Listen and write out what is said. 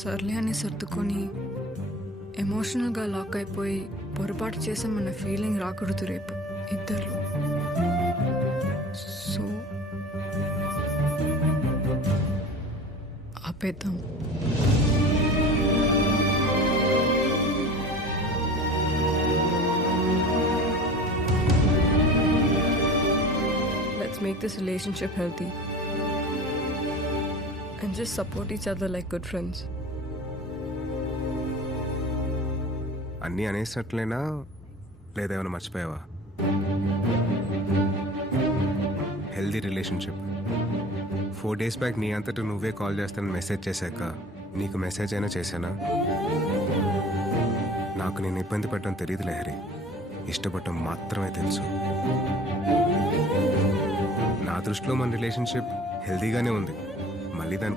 సర్లే అని సర్దుకొని ఎమోషనల్గా లాక్ అయిపోయి పొరపాటు చేసామన్న ఫీలింగ్ రాకూడదు రేపు ఇద్దరు. సో ఆపేద్దాం. Let's make this relationship healthy and just support each other like good friends. అన్నీ అనేసినట్లేనా లేదా ఏమైనా మర్చిపోయావా? Healthy relationship. 4 days బ్యాక్ నీ అంతటా నువ్వే కాల్ చేస్తానని మెసేజ్ చేశాక నీకు మెసేజ్ అయినా చేశానా? నాకు నేను ఇబ్బంది పడటం తెలియదు లహరి, ఇష్టపడటం మాత్రమే తెలుసు. నా దృష్టిలో మన రిలేషన్షిప్ హెల్దీగానే ఉంది. మళ్ళీ దాని